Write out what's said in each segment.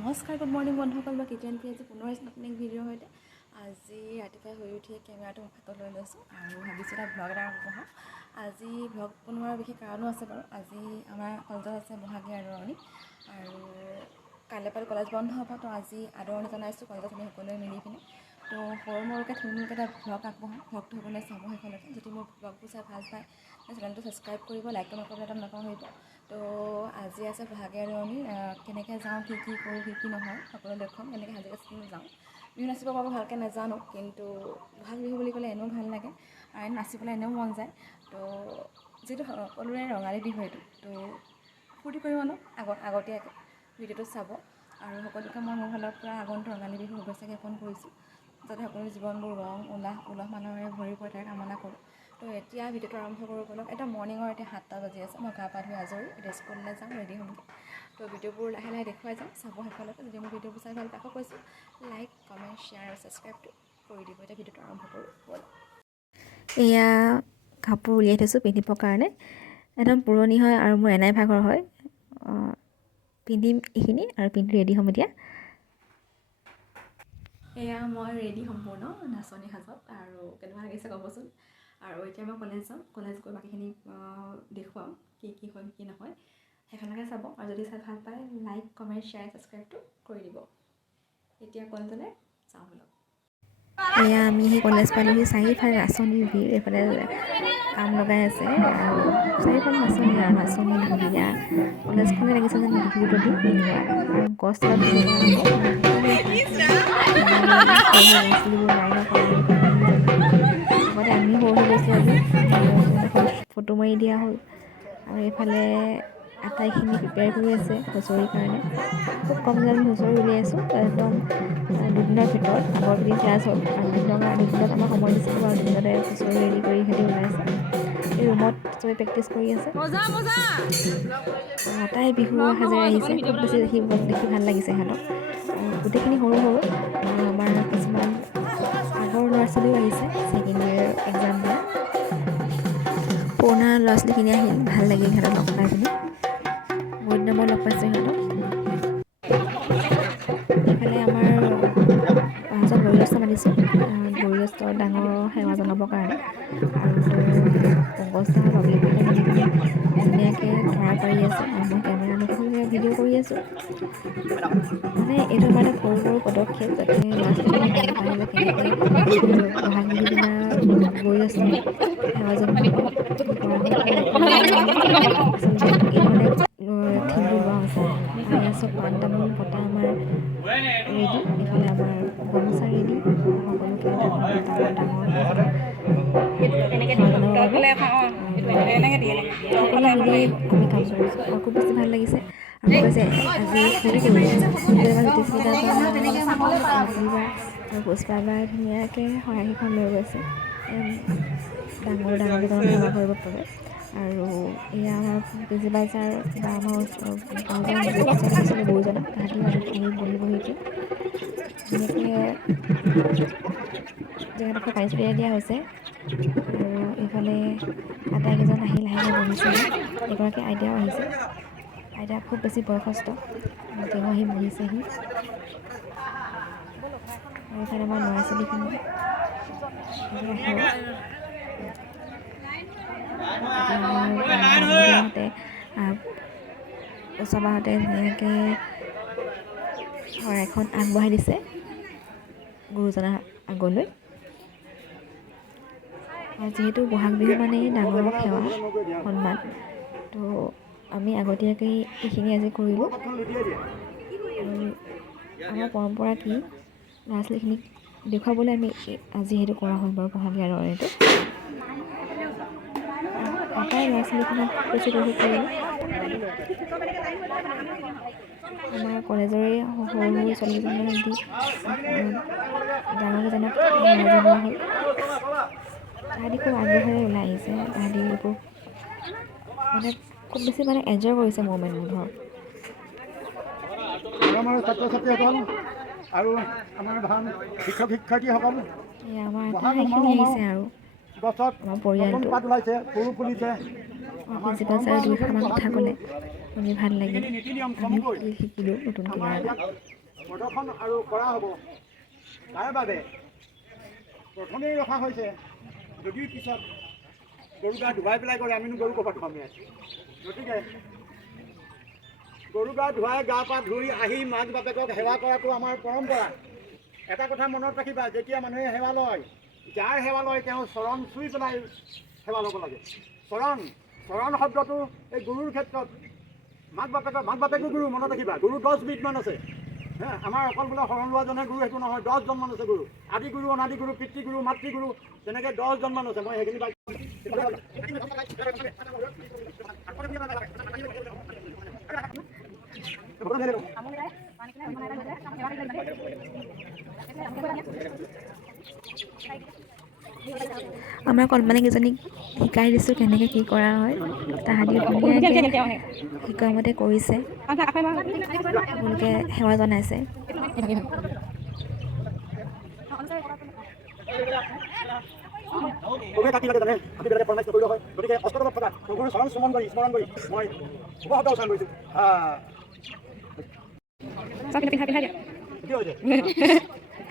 নমস্কাৰ, good morning বন্ধুসকল। মই কিচেন আজি পুনৰ নতুন এক ভিডিঅ'ৰ সৈতে আজি ৰাতিপুৱাই শুই উঠিয়ে কেমেৰাটো হাতত লৈ লৈছোঁ আৰু ভাবিছোঁ এটা ভ্লগ এটা আৰম্ভ কৰোঁ। আজি ভ্লগ বনোৱাৰ বিশেষ কাৰণো আছে বাৰু। আজি আমাৰ কলেজত আছে বহাগী আদৰণি আৰু কাইলৈ পৰা কলেজ বন্ধ হ'ব। তো আজি আদৰণি জনাইছোঁ কলেজত আমি সকলোৱে মিলি পিনে। তো সৰু মৰুকৈ থুলমূলকৈ এটা ভ্লগ আগবঢ়াওঁ। ভ্লগটো সকলোৱে চাব শেষলৈকে। যদি মোৰ ভ্লগবোৰ চাই ভাল পায় চেনেলটো ছাবস্ক্ৰাইব কৰিব, লাইকটো নকৰিলে এটা নাপাহৰিব। তো আজি আছে বহাগী আদৰণি। কেনেকৈ যাওঁ, কি কি কৰোঁ, কি কি নহয় সকলো দেখুৱাম। কেনেকৈ সাজি কাচি যাওঁ। বিহু নাচিব পাব ভালকৈ নাজানো, কিন্তু বহাগ বিহু বুলি ক'লে এনেও ভাল লাগে আৰু নাচিবলৈ এনেও মন যায়। তো যিহেতু সকলোৰে ৰঙালী বিহু এইটো, তো ফূৰ্তি কৰিব অলপ আগতীয়াকৈ ভিডিঅ'টো চাব আৰু সকলোকে মই মোৰ ফালৰ পৰা আগন্তুক ৰঙালী বিহু শুভেচ্ছা জ্ঞাপন কৰিছোঁ। যাতে সকলো জীৱনবোৰ ৰং উল্লাহ মানৰে ভৰি পৰে তাৰে কামনা কৰোঁ। তো এতিয়া ভিডিঅ'টো আৰম্ভ কৰোঁ বলক। এটা মৰ্ণিঙৰ এতিয়া 7টা বাজি আছে। মই গা পা ধুই আজৰি, এতিয়া স্কুললৈ যাম, ৰেডি হ'মগৈ। তো ভিডিঅ'বোৰ লাহে লাহে দেখুৱাই যাম, চাব শেষলৈকে। যদি মোৰ ভিডিঅ'বোৰ চাই ভাল পাই আকৌ কৈছোঁ লাইক, কমেণ্ট, শ্বেয়াৰ আৰু ছাবস্ক্ৰাইবটো কৰি দিব। এতিয়া ভিডিঅ'টো আৰম্ভ কৰোঁ ব'ল। এয়া কাপোৰ উলিয়াই থৈছোঁ পিন্ধিবৰ কাৰণে। একদম পুৰণি হয় আৰু মোৰ এনাই ভাগৰ হয়। পিন্ধিম এইখিনি আৰু পিন্ধি ৰেডি হ'ম এতিয়া। এয়া মই ৰেডি সম্পূৰ্ণ নাচনী সাজত আৰু কেনেকুৱা লাগিছে ক'বচোন। আৰু এতিয়া মই কলেজ যাম, কলেজ গৈ বাকীখিনি দেখুৱাম কি কি হয় কি নহয়। সেইখনকে চাব আৰু যদি চাই ভাল পায় লাইক, কমেণ্ট, শ্বেয়াৰ, ছাবস্ক্ৰাইবটো কৰি দিব। এতিয়া কলেজলৈ যাওঁ বলক। এয়া আমি সেই কলেজ পালোহি। চাৰিওফালে নাচনীৰ ভিৰ, এইফালে কাম লগাই আছে আৰু চাৰিওফালে নাচনী আৰু নাচনী ঢুলীয়া। কলেজখনে লাগিছে যেন বিহুৰ দিন এনেকুৱা আৰু গছ তলত বিহু কৰা হ'ব। সৰু ল'ৰা ছোৱালীবোৰ লাইনৰ আগতে আমি সৰু হৈ গৈছোঁ আজি ফটো মাৰি দিয়া হ'ল আৰু এইফালে আটাইখিনি প্ৰিপেয়াৰ কৰি আছে হুঁচৰিৰ কাৰণে। খুব কম দিনত আমি হুঁচৰি উলিয়াইছোঁ একদম দুদিনৰ ভিতৰত। আগৰ কেইদিন ক্লাছ হ'ল আৰু দুদিনত আমাৰ সময় দিছিলোঁ আৰু দুদিনতে হুঁচৰি ৰেডি কৰি সিহঁতি ওলাইছে। এই ৰুমত চবেই প্ৰেক্টিচ কৰি আছে। আটাই বিহু সাজেৰে আহিছে, খুব বেছি দেখি ভাল লাগিছে সিহঁতক। গোটেইখিনি সৰু আৰু আমাৰ কিছুমান আগৰ ল'ৰা ছোৱালীও আহিছে ছেকেণ্ড ইয়েৰ এক্সাম দিয়া। পুৰণা ল'ৰা ছোৱালীখিনি আহিল, ভাল লাগিল সিহঁতক লগ পাই পিনি। বহুত দিনৰ মূৰত লগ পাইছোঁ সিহঁতক। এইফালে আমাৰ পাঁচজন বয়োজ্যেষ্ঠ মাতিছোঁ, বয়োজ্যেষ্ঠ ডাঙৰ সেৱা জনাবৰ কাৰণে। আৰু পংকজদা বাবলি বৰিটা মিলি পিনি ধুনীয়াকৈ ধৰা পাৰি আছে আৰু মই কেমেৰা নকৰি ভিডিঅ' কৰি আছোঁ। মানে এইটো আমাৰ এটা সৰু সৰু পদক্ষেপ যাতে ল'ৰা ছোৱালীখিনিয়ে গম পায় যে কেনেকৈ বহাগ বিহুৰ দিনা বয়োজ্যেষ্ঠক সেৱা জনোৱা হয়, কি কৰা হয়। আচলতে এই ধৰণে থিমটো লোৱা হৈছে। আৰু এয়া চব পাণ তামোল পতা আমাৰ ৰেডি। এইফালে আমাৰ গামোচা ৰেডি, সকলোকে ডাঙৰ সেৱা জনাবৰ বাবে। সকলোৱে মিলি আমি কাম কৰিছোঁ আৰু খুব বেছি ভাল লাগিছে। আৰু কৈছে আজি ফূৰ্তি কৰিলোঁ। আৰু পুষ্পাবাই ধুনীয়াকৈ শৰাইখন লৈ গৈছে ডাঙৰ কেইজনক সেৱা কৰিবৰ বাবে। আৰু এয়া আমাৰ প্ৰিন্সিপাল ছাৰ বা আমাৰ কলেজৰ ওচৰত আছিলে গুৰুজনা, তাহাঁতিও আহি বহিবহি এতিয়া। ধুনীয়াকৈ জেগাডোখৰ পানী ছটিয়াই দিয়া হৈছে আৰু এইফালে আটাইকেইজন আহি লাহেকৈ বহিছেহি। এগৰাকী আইতাও আহিছে, আইতা খুব বেছি বয়সস্থ, তেওঁ আহি বহিছেহি। আৰু এইফালে আমাৰ ল'ৰা ছোৱালীখিনি আহিব। এতিয়া আমাৰ বাহঁতে ওচৰ বাহঁতে ধুনীয়াকৈ শৰাইখন আগবঢ়াই দিছে গুৰুজনাৰ আগলৈ। আৰু যিহেতু বহাগ বিহু মানেই ডাঙৰক সেৱা সন্মান, তো আমি আগতীয়াকৈ এইখিনি আজি কৰিলোঁ। আৰু আমাৰ পৰম্পৰা কি ল'ৰা ছোৱালীখিনিক দেখুৱাবলৈ আমি আজি সেইটো কৰা হ'ল বাৰু বহাগী আদৰণিটো। আটাই ল'ৰা ছোৱালীখিনিক বেছি উপভোগ কৰিলোঁ। আমাৰ কলেজৰে সৰু সৰু ছোৱালীকেইজনমানক দি ডাঙৰকেইজনক সেৱা জনোৱা হ'ল। তাহাঁতি খুব আগ্ৰহেৰে ওলাই আহিছে। তাহাঁতি এইবোৰ মানে খুব বেছি এনজয় কৰিছে ম'মেণ্টবোৰ ধৰক। আমাৰ ছাত্ৰ ছাত্ৰীসকল আৰু আমাৰ ভাল শিক্ষক শিক্ষয়িত্ৰীসকল, আমাৰ আটাইখিনি আহিছে আৰু গছত আমাৰ নতুন পৰিয়ালটো। পাত ওলাইছে, ফুল ফুলিছে। প্ৰিন্সিপাল ছাৰে দুইষাৰমান কথা ক'লে। শুনি ভাল লাগিল। যিখিনি নীতি নিয়ম আমি চমুকৈ শিকিলোঁ নতুন কিবা আমাৰ এটা। ইয়াত প্ৰদৰ্শন আৰু কৰা হ'ব। তাৰ বাবে প্ৰথমেই ৰখা হৈছে, যদিও পিছত গৰু গা ধুৱাই পেলাই কৰে, আমিনো গৰু ক'ৰবাত ধুৱাম ইয়াত। গতিকে গৰু গা ধুৱাই গা পা ধুই আহি মাক বাপেকক সেৱা কৰাটো আমাৰ পৰম্পৰা। এটা কথা মনত ৰাখিবা, যেতিয়া মানুহে সেৱা লয়, যাৰ সেৱা লয় তেওঁ চৰণ চুই পেলাই সেৱা ল'ব লাগে। চৰণ শব্দটো এই গুৰুৰ ক্ষেত্ৰত মাক বাপেকো গুৰু, মনত ৰাখিবা। গুৰু 10 বিধমান আছে। আমাৰ অকল বোলে শৰণ লোৱাজনে গুৰু সেইটো নহয়, 10জনমান আছে গুৰু। আদি গুৰু, অনাদি গুৰু, পিতৃগুৰু, মাতৃগুৰু, তেনেকৈ 10জনমান আছে। মই সেইখিনি আমাৰ কণমানিকেইজনীক শিকাই দিছোঁ কেনেকৈ কি কৰা হয়। তাহাঁতি ধুনীয়াকৈ শিকোৱা মতে কৰিছে, সকলোকে সেৱা জনাইছে। গতিকে অষ্টদলত থকা প্ৰভুৰ চৰণ স্মৰণ কৰি মই শুভ শব্দ উচ্চাৰণ কৰিছোঁ।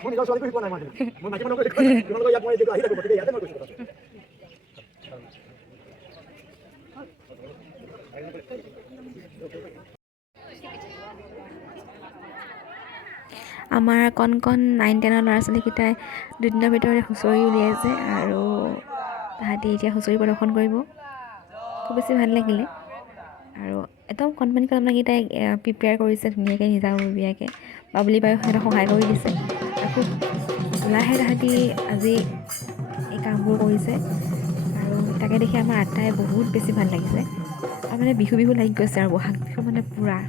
মোৰ নিজৰ ছোৱালীকো শিকোৱা নাই, মই মাইকী মানুহক দেখুৱাই তোমালোকৰ ইয়াত মই যেতিয়া আহি থাকোঁ, গতিকে ইয়াতে মই কৈছোঁ। আমাৰ কণ 9-10ৰ ল'ৰা ছোৱালীকেইটাই দুদিনৰ ভিতৰতে হুঁচৰি উলিয়াইছে আৰু তাহাঁতি এতিয়া হুঁচৰি প্ৰদৰ্শন কৰিব। খুব বেছি ভাল লাগিলে। আৰু একদম কণমানিকেইটাই প্ৰিপেয়াৰ কৰিছে ধুনীয়াকৈ নিজাববীয়াকৈ। বাবুলি বায়ো সিহঁতক সহায় কৰি দিছে। খুব লাহে তাহাঁতি আজি এই কামবোৰ কৰিছে আৰু তাকে দেখি আমাৰ আত্মাই বহুত বেছি ভাল লাগিছে। আৰু মানে বিহু লাগি গৈছে আৰু বহাগ বিহু মানে পূৰা।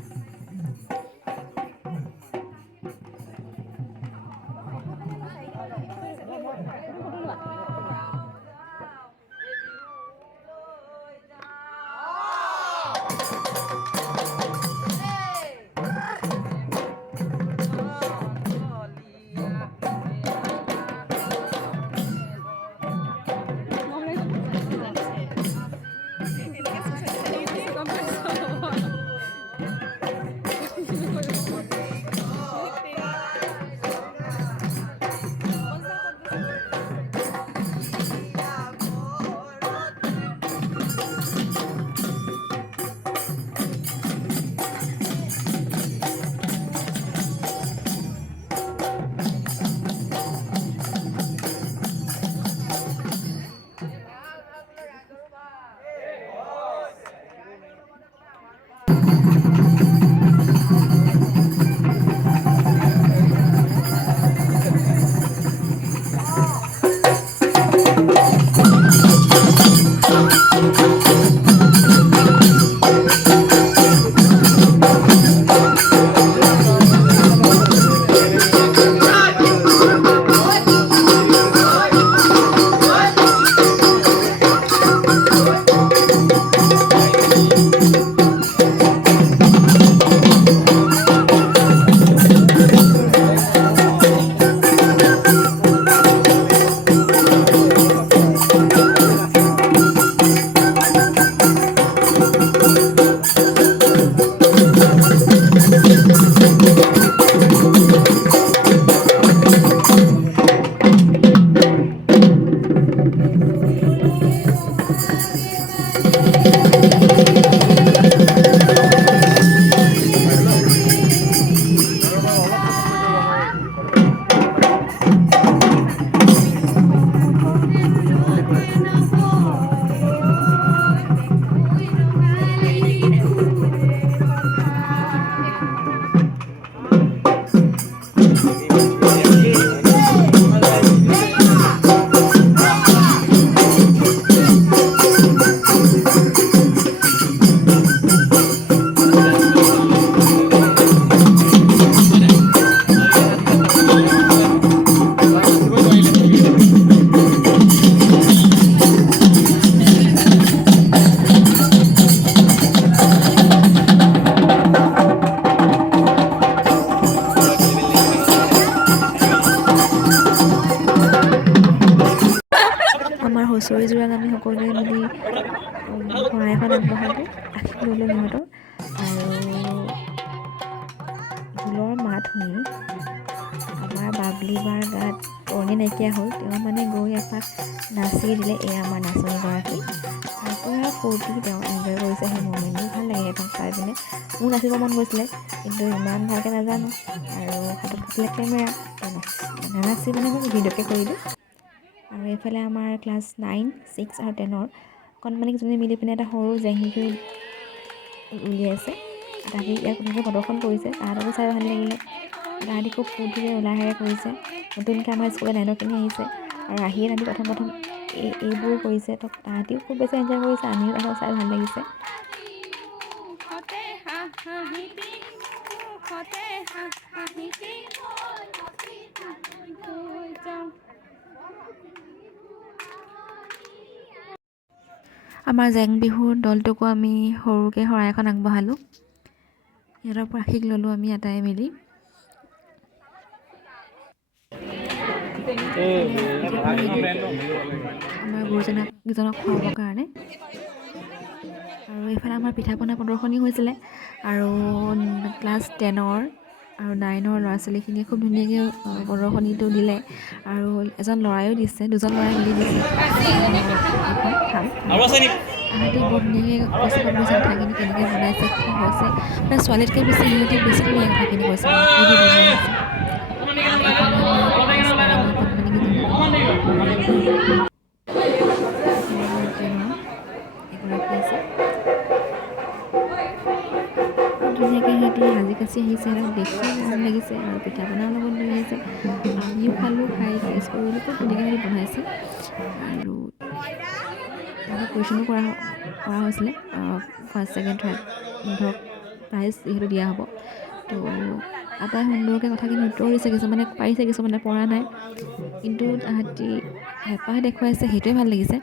হুঁচৰিযোৰাক আমি সকলোৱে মিলি শৰাই এখন আগবঢ়ালোঁ, আশীষ ল'লোঁ সিহঁতৰ। ঢোলৰ মাত শুনি আমাৰ বাবলি বাৰ গাত তৰণি নাইকিয়া হ'ল। তেওঁ মানে গৈ এপাক নাচি দিলে। এয়া আমাৰ নাচনীগৰাকী আৰু পুৰা ফূৰ্তি, তেওঁ এনজয় কৰিছে সেই মমেণ্টটো। ভাল লাগে সেইখন চাই পিনে। মোৰ নাচিব মন গৈছিলে কিন্তু ইমান ভালকৈ নাজানো আৰু হাতত থাকিলে কেমেৰা, নানাচি মানে মই ভিডিঅ'কে কৰিলোঁ। আৰু এইফালে আমাৰ ক্লাছ 9, 6 আৰু 10ৰ অকণমানিকেইজনী মিলি পিনে এটা সৰু জেং বিহু উলিয়াইছে। তাহাঁতি ইয়াত ধুনীয়াকৈ প্ৰদৰ্শন কৰিছে, তাহাঁতকো চাই ভাল লাগিলে। তাহাঁতি খুব ফূৰ্তিৰে উলাহেৰে কৰিছে। নতুনকৈ আমাৰ স্কুলত 9ৰখিনি আহিছে আৰু আহিয়ে তাহাঁতি প্ৰথম এইবোৰ কৰিছে। তো তাহাঁতিও খুব বেছি এনজয় কৰিছে, আমিও তাহাঁতক চাই ভাল লাগিছে। আমাৰ জেং বিহুৰ দলটোকো আমি সৰুকৈ শৰাই এখন আগবঢ়ালোঁ। সিহঁতৰ পৰা আশীষ ল'লোঁ আমি আটাই মিলি। আমাৰ গুৰুজনক খুৱাবৰ কাৰণে। আৰু এইফালে আমাৰ পিঠা পনা প্ৰদৰ্শনী হৈছিলে আৰু ক্লাছ 10ৰ আৰু 9ৰ ল'ৰা ছোৱালীখিনিয়ে খুব ধুনীয়াকৈ প্ৰদৰ্শনীটো দিলে আৰু এজন ল'ৰায়ো দিছে, দুজন ল'ৰাই মিলি দিছে। তাহাঁতি বৰ ধুনীয়াকৈ কৈছে কথাখিনি কেনেকৈ বনাইছে, কি হৈছে। মানে ছোৱালীতকৈ বেছি সিহঁতি বেছি ধুনীয়াকৈ কথাখিনি কৈছে, কি দি বনোৱা হৈছে। এগৰাকী আছে, খুব ধুনীয়াকৈ সিহঁতি সাজি কাচি আহিছে। সিহঁতক দেখি ভাল লাগিছে আৰু পিঠা পনাৰ লগত লৈ আহিছে। আমিও খালোঁ, খাই টেষ্ট কৰিলোঁ। খুব ধুনীয়াকৈ সিহঁতি বনাইছে আৰু সিহঁতক কুৱেশ্যনো কৰা হৈছিলে। ফাৰ্ষ্ট, ছেকেণ্ড, থাৰ্ড ধৰক প্ৰাইজ যিহেতু দিয়া হ'ব। তো আটাই সুন্দৰকৈ কথাখিনি উত্তৰ দিছে। কিছুমানে পাৰিছে, কিছুমানে পৰা নাই, কিন্তু তাহাঁতি হেঁপাহ দেখুৱাইছে, সেইটোৱে ভাল লাগিছে।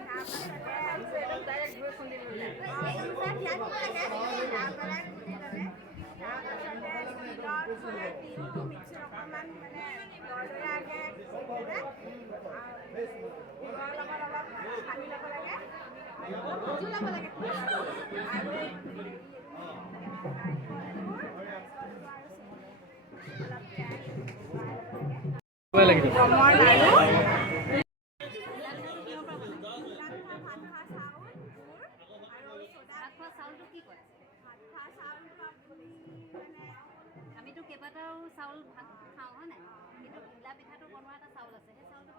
আমিতো কেইবাটাও চাউল ভাত খাওঁ হয় নাই, কিন্তু ঘিলা পিঠাটো বনোৱা এটা চাউল আছে, সেই চাউলটো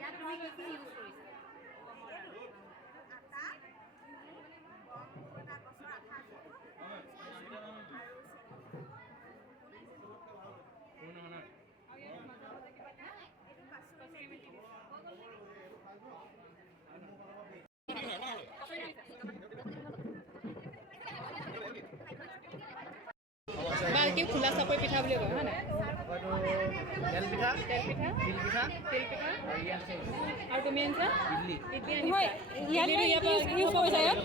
ইয়াত তুমি কি কি ইউজ কৰিছা? কি খোলা চাপৰি পিঠা বুলি কয় হয় নাই? তেল পিঠা, তিল পিঠা, আৰু তুমি আনিছা ইডলি ইয়াৰ পৰা ইউজ কৰিছা ইয়াত?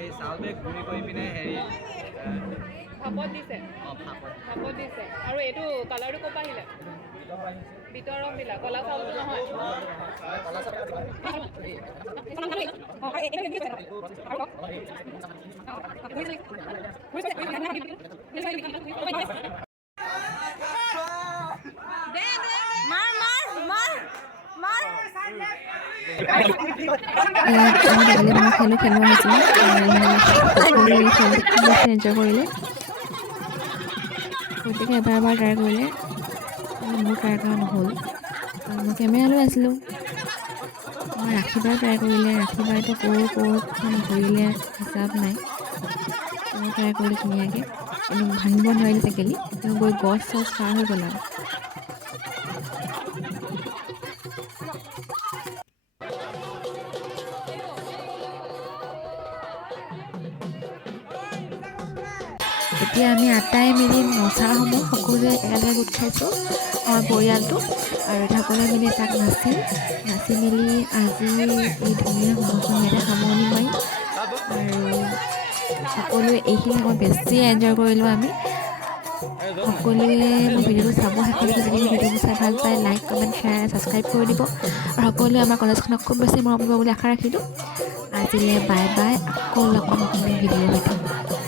এই চাউলটো গুড়ি কৰি পিনে হেৰি ভাপত দিছে, ভাপত দিছে। আৰু এইটো কালাৰটো ক'ৰ পৰা আহিলে? ভিতৰৰ দিলা, ক'লা চাউলটো নহয়। খেলো হৈছিলে এনজয় কৰিলে। গতিকে এবাৰ ট্ৰাই কৰিলে, মোৰ ট্ৰাই কৰা নহ'ল। মই কেমেৰা লৈ আছিলোঁ। আমাৰ ৰাখিবাৰ ট্ৰাই কৰিলে, ৰাখিবাৰটো ক'ৰখন ধৰিলে হিচাপ নাই। তেওঁ ট্ৰাই কৰিলে ধুনীয়াকৈ, কিন্তু ভাঙিব নোৱাৰিলে টেকেলি। তেওঁ গৈ গছ চছ পাৰ হৈ গ'ল আৰু। এতিয়া আমি আটাই মিলি নচাৰ সময় সকলোৱে একেলগে গোট খাইছোঁ, আমাৰ পৰিয়ালটো। আৰু এতিয়া সকলোৱে মিলি তাক নাচি মেলি আজি এই ধুনীয়া সময়খন ইয়াতে সামৰণি মাৰিম। আৰু সকলোৱে এইখিনি সময় বেছি এনজয় কৰিলোঁ আমি। সকলোৱে মোৰ ভিডিঅ'টো চাব, শেষলৈকে যদি ভিডিঅ'বোৰ চাই ভাল পায় লাইক কমেণ্ট শ্বেয়াৰ ছাবস্ক্ৰাইব কৰি দিব আৰু সকলোৱে আমাৰ কলেজখনক খুব বেছি মৰম দিব বুলি আশা ৰাখিলোঁ। আজিলৈ বাই বাই, আকৌ লগ পাম নতুন ভিডিঅ'ৰ সৈতে।